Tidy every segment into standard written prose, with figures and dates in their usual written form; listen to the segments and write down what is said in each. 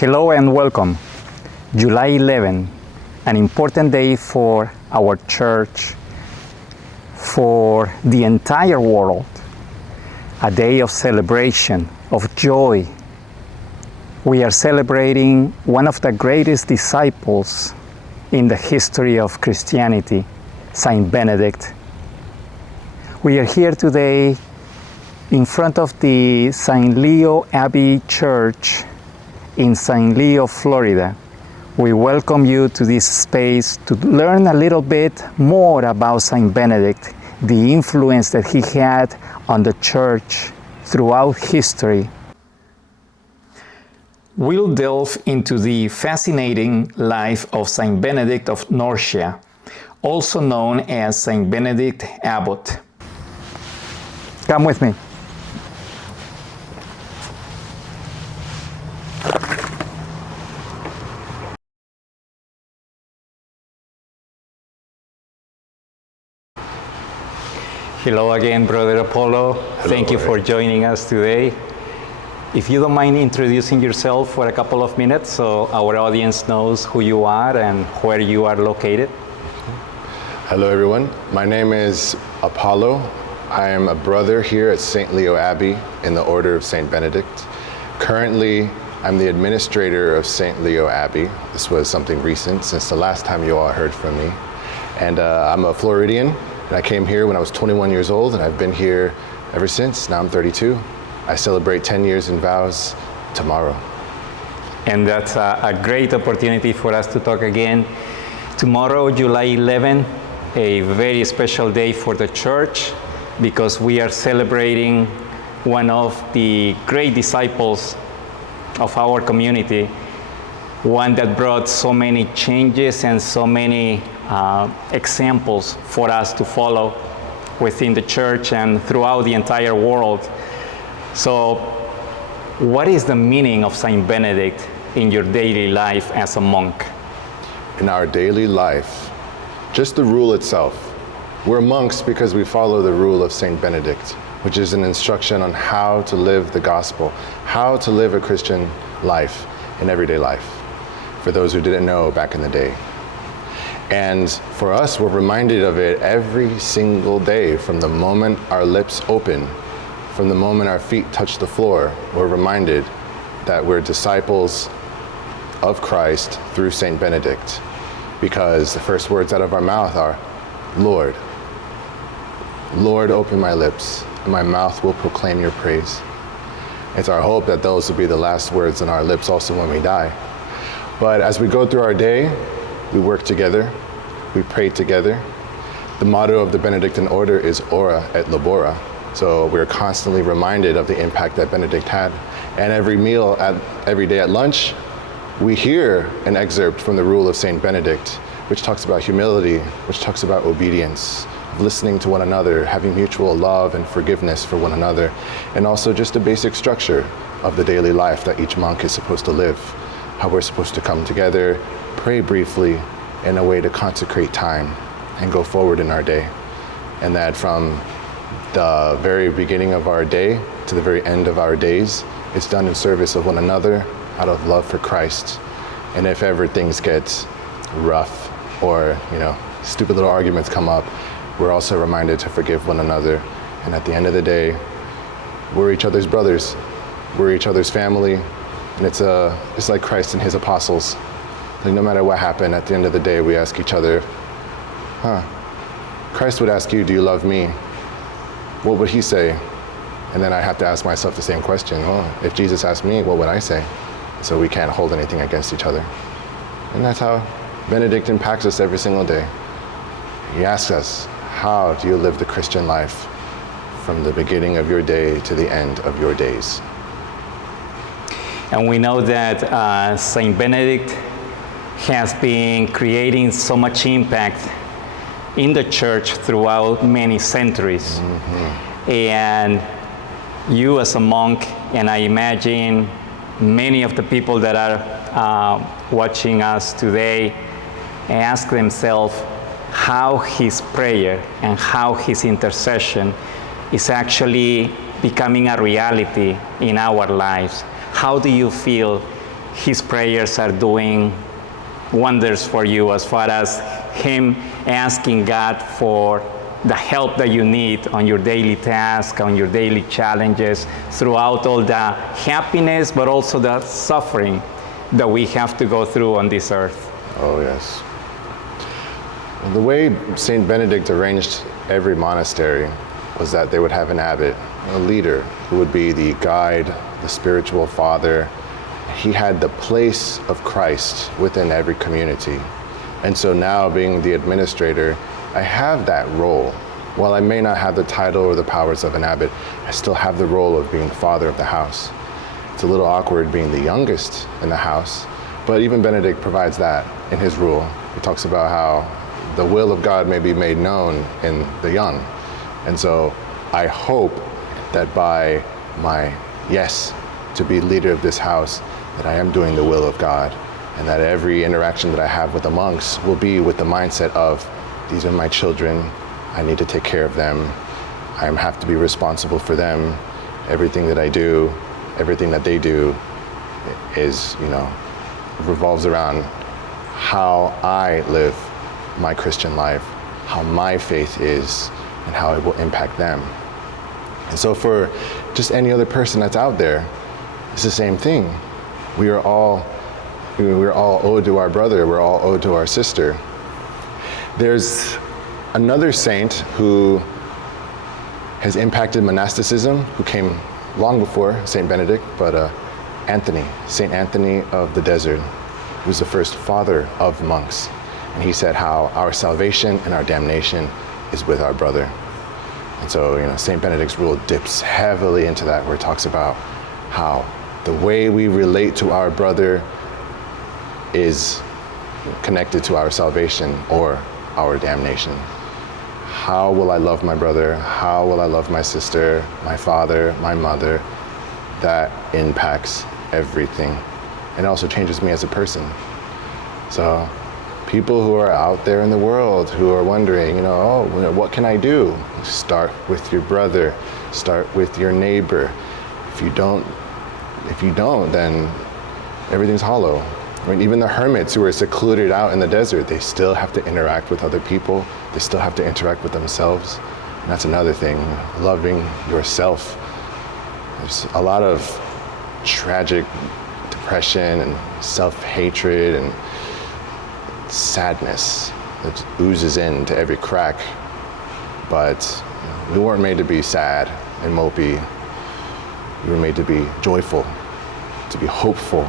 Hello and welcome. July 11, an important day for our church, for the entire world, a day of celebration, of joy. We are celebrating one of the greatest disciples in the history of Christianity, Saint Benedict. We are here today in front of the St. Leo Abbey Church in St. Leo, Florida. We welcome you to this space to learn a little bit more about Saint Benedict, the influence that he had on the church throughout history. We'll delve into the fascinating life of Saint Benedict of Norcia, also known as Saint Benedict Abbot. Come with me. Hello again, Brother Apollo. Hello, Thank you for joining us today. If you don't mind introducing yourself for a couple of minutes so our audience knows who you are and where you are located. Hello everyone, my name is Apollo. I am a brother here at St. Leo Abbey in the Order of St. Benedict. Currently, I'm the administrator of St. Leo Abbey. This was something recent since the last time you all heard from me. And I'm a Floridian, and I came here when I was 21 years old, and I've been here ever since. Now I'm 32. I celebrate 10 years in vows tomorrow. And that's a great opportunity for us to talk again. Tomorrow, July 11, a very special day for the church because we are celebrating one of the great disciples of our community, one that brought so many changes and so many examples for us to follow within the church and throughout the entire world. So, what is the meaning of Saint Benedict in your daily life as a monk? In our daily life, just the rule itself. We're monks because we follow the rule of Saint Benedict, which is an instruction on how to live the gospel, how to live a Christian life in everyday life, for those who didn't know back in the day. And for us, we're reminded of it every single day from the moment our lips open, from the moment our feet touch the floor. We're reminded that we're disciples of Christ through Saint Benedict, because the first words out of our mouth are, Lord. Lord, open my lips, and my mouth will proclaim your praise. It's our hope that those will be the last words on our lips also when we die. But as we go through our day, we work together, we pray together. The motto of the Benedictine order is ora et labora. So we're constantly reminded of the impact that Benedict had. And every meal, every day at lunch, we hear an excerpt from the rule of Saint Benedict, which talks about humility, which talks about obedience, of listening to one another, having mutual love and forgiveness for one another, and also just a basic structure of the daily life that each monk is supposed to live, how we're supposed to come together, pray briefly, in a way to consecrate time and go forward in our day. And that from the very beginning of our day to the very end of our days, it's done in service of one another, out of love for Christ. And if ever things get rough or, stupid little arguments come up, we're also reminded to forgive one another. And at the end of the day, we're each other's brothers, we're each other's family, and it's like Christ and his apostles. Like no matter what happened, at the end of the day, we ask each other, Christ would ask you, do you love me? What would he say? And then I have to ask myself the same question. Well, if Jesus asked me, what would I say? So we can't hold anything against each other. And that's how Benedict impacts us every single day. He asks us, how do you live the Christian life from the beginning of your day to the end of your days? And we know that Saint Benedict has been creating so much impact in the church throughout many centuries. Mm-hmm. And you as a monk, and I imagine many of the people that are watching us today, ask themselves how his prayer and how his intercession is actually becoming a reality in our lives. How do you feel his prayers are doing wonders for you, as far as him asking God for the help that you need on your daily task, on your daily challenges, throughout all the happiness, but also the suffering that we have to go through on this earth. Oh, yes. The way St. Benedict arranged every monastery was that they would have an abbot, a leader, who would be the guide, the spiritual father. He had the place of Christ within every community. And so now, being the administrator, I have that role. While I may not have the title or the powers of an abbot, I still have the role of being the father of the house. It's a little awkward being the youngest in the house, but even Benedict provides that in his rule. He talks about how the will of God may be made known in the young. And so I hope that by my yes to be leader of this house, that I am doing the will of God, and that every interaction that I have with the monks will be with the mindset of, these are my children, I need to take care of them, I have to be responsible for them. Everything that I do, everything that they do is, revolves around how I live my Christian life, how my faith is, and how it will impact them. And so for just any other person that's out there, it's the same thing. We're all owed to our brother, we're all owed to our sister. There's another saint who has impacted monasticism, who came long before St. Benedict, but Anthony, St. Anthony of the Desert, who was the first father of monks. And he said how our salvation and our damnation is with our brother. And so, St. Benedict's rule dips heavily into that, where it talks about how the way we relate to our brother is connected to our salvation or our damnation. How will I love my brother? How will I love my sister, my father, my mother? That impacts everything. And it also changes me as a person. So people who are out there in the world who are wondering, what can I do? Start with your brother, start with your neighbor. If you don't, then everything's hollow. I mean, even the hermits who are secluded out in the desert, they still have to interact with other people. They still have to interact with themselves. And that's another thing, loving yourself. There's a lot of tragic depression and self-hatred and sadness that oozes into every crack. But we weren't made to be sad and mopey. We were made to be joyful, to be hopeful,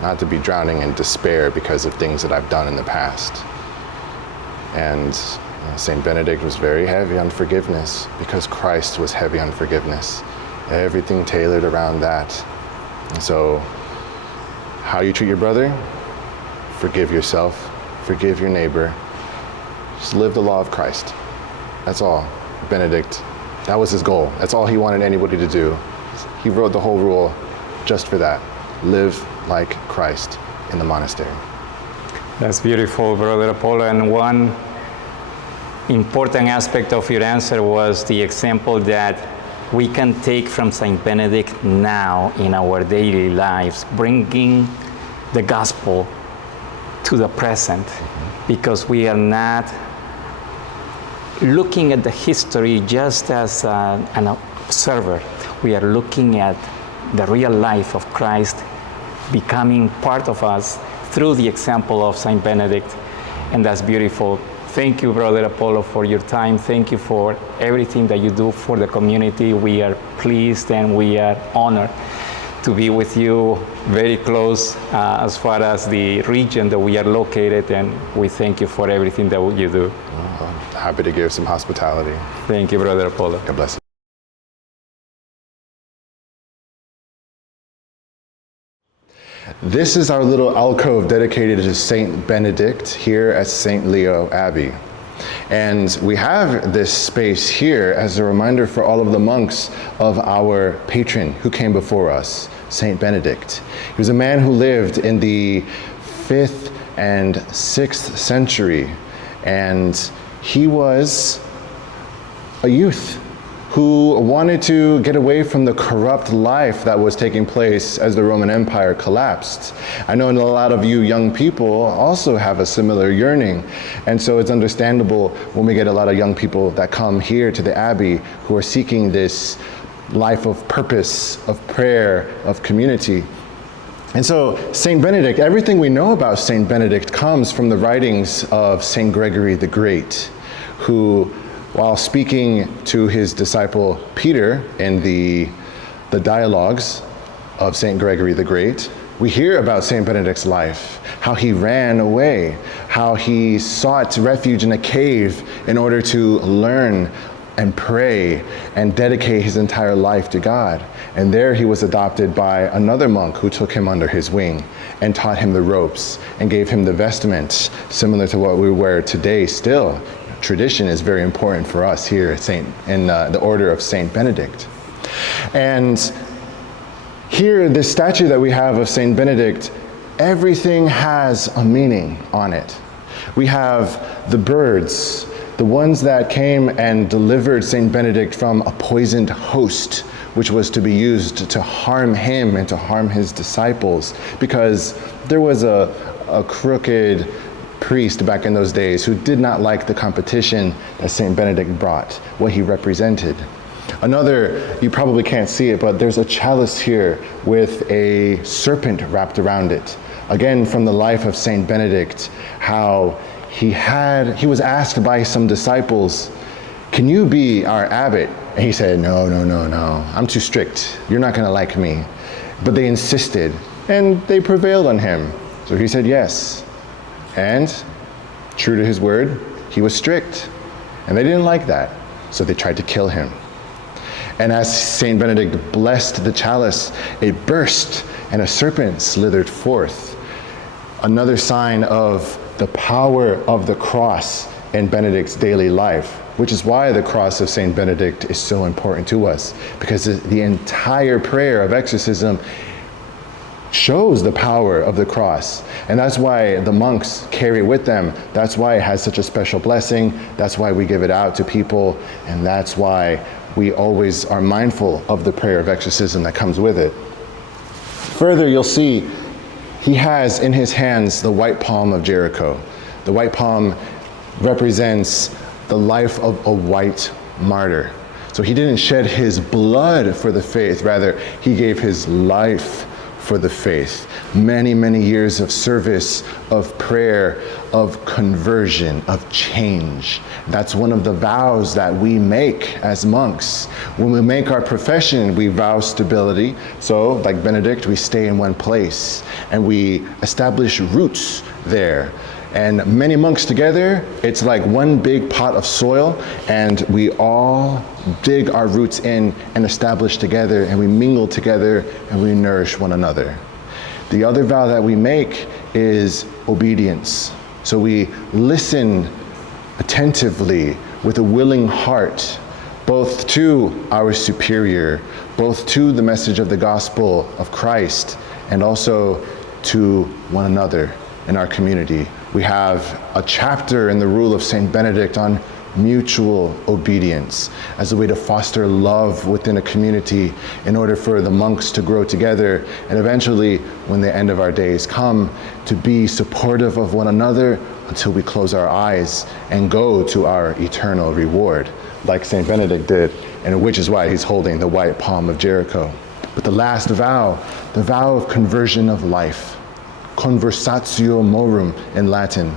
not to be drowning in despair because of things that I've done in the past. And St. Benedict was very heavy on forgiveness because Christ was heavy on forgiveness. Everything tailored around that. And so, how you treat your brother, forgive yourself, forgive your neighbor, just live the law of Christ. That's all. Benedict, that was his goal. That's all he wanted anybody to do. He wrote the whole rule just for that. Live like Christ in the monastery. That's beautiful, Brother Apollo. And one important aspect of your answer was the example that we can take from St. Benedict now in our daily lives, bringing the gospel to the present, because we are not looking at the history just as an observer. We are looking at the real life of Christ becoming part of us through the example of St. Benedict, and that's beautiful. Thank you, Brother Apollo, for your time. Thank you for everything that you do for the community. We are pleased and we are honored to be with you very close as far as the region that we are located, and we thank you for everything that you do. I'm happy to give some hospitality. Thank you, Brother Apollo. God bless you. This is our little alcove dedicated to St. Benedict here at St. Leo Abbey. And we have this space here as a reminder for all of the monks of our patron who came before us, St. Benedict. He was a man who lived in the 5th and 6th century, and he was a youth who wanted to get away from the corrupt life that was taking place as the Roman Empire collapsed. I know a lot of you young people also have a similar yearning, and so it's understandable when we get a lot of young people that come here to the Abbey who are seeking this life of purpose, of prayer, of community. And so Saint Benedict, everything we know about Saint Benedict comes from the writings of Saint Gregory the Great, who, while speaking to his disciple Peter in the dialogues of Saint Gregory the Great, we hear about Saint Benedict's life, how he ran away, how he sought refuge in a cave in order to learn and pray and dedicate his entire life to God. And there he was adopted by another monk who took him under his wing and taught him the ropes and gave him the vestments similar to what we wear today still. Tradition is very important for us here at in the order of Saint Benedict. And here, this statue that we have of Saint Benedict, everything has a meaning on it. We have the birds, the ones that came and delivered Saint Benedict from a poisoned host, which was to be used to harm him and to harm his disciples, because there was a crooked priest back in those days who did not like the competition that Saint Benedict brought, what he represented. Another, you probably can't see it, but there's a chalice here with a serpent wrapped around it. Again, from the life of Saint Benedict, how he was asked by some disciples, "Can you be our abbot?" And he said, no, I'm too strict. You're not gonna like me. But they insisted, and they prevailed on him. So he said yes. And true to his word, he was strict. And they didn't like that, so they tried to kill him. And as Saint Benedict blessed the chalice, it burst, and a serpent slithered forth. Another sign of the power of the cross in Benedict's daily life, which is why the cross of Saint Benedict is so important to us, because the entire prayer of exorcism shows the power of the cross. And that's why the monks carry it with them. That's why it has such a special blessing. That's why we give it out to people. And that's why we always are mindful of the prayer of exorcism that comes with it. Further, you'll see he has in his hands the white palm of Jericho. The white palm represents the life of a white martyr. So he didn't shed his blood for the faith, rather he gave his life for the faith. Many, many years of service, of prayer, of conversion, of change. That's one of the vows that we make as monks. When we make our profession, we vow stability. So, like Benedict, we stay in one place and we establish roots there. And many monks together, it's like one big pot of soil, and we all dig our roots in and establish together, and we mingle together, and we nourish one another. The other vow that we make is obedience. So we listen attentively with a willing heart, both to our superior, both to the message of the gospel of Christ, and also to one another in our community. We have a chapter in the rule of Saint Benedict on mutual obedience as a way to foster love within a community in order for the monks to grow together and eventually, when the end of our days come, to be supportive of one another until we close our eyes and go to our eternal reward, like Saint Benedict did, and which is why he's holding the white palm of Jericho. But the last vow, the vow of conversion of life, conversatio morum in Latin.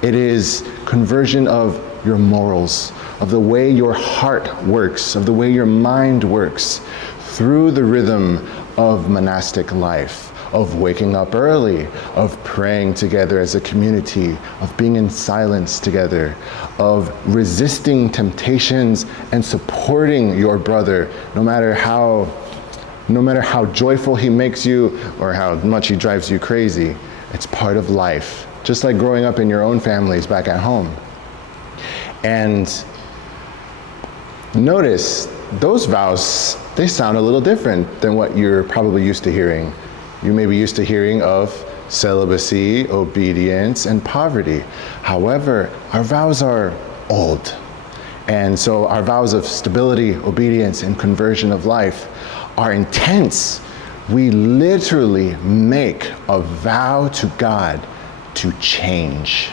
It is conversion of your morals, of the way your heart works, of the way your mind works, through the rhythm of monastic life, of waking up early, of praying together as a community, of being in silence together, of resisting temptations and supporting your brother, no matter how joyful he makes you or how much he drives you crazy. It's part of life, just like growing up in your own families back at home. And notice those vows, they sound a little different than what you're probably used to hearing. You may be used to hearing of celibacy, obedience, and poverty. However, our vows are old. And so our vows of stability, obedience, and conversion of life are intense. We literally make a vow to God to change.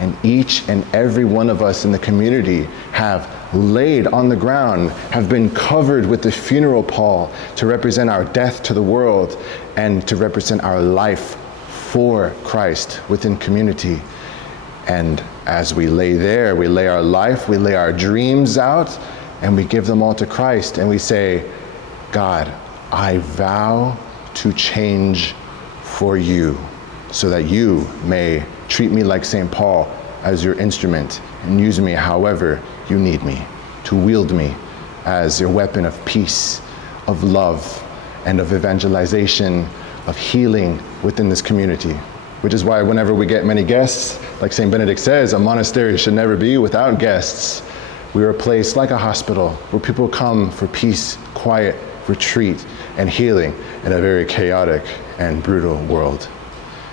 And each and every one of us in the community have laid on the ground, have been covered with the funeral pall to represent our death to the world and to represent our life for Christ within community. And as we lay there, we lay our life, we lay our dreams out, and we give them all to Christ. And we say, God, I vow to change for you so that you may treat me like St. Paul as your instrument and use me however you need me, to wield me as your weapon of peace, of love, and of evangelization, of healing within this community. Which is why whenever we get many guests, like St. Benedict says, a monastery should never be without guests. We are a place like a hospital where people come for peace, quiet, retreat, and healing in a very chaotic and brutal world.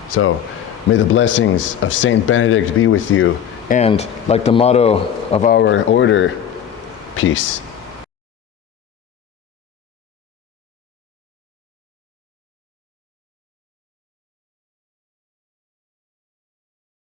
So may the blessings of St. Benedict be with you, and like the motto of our order, peace.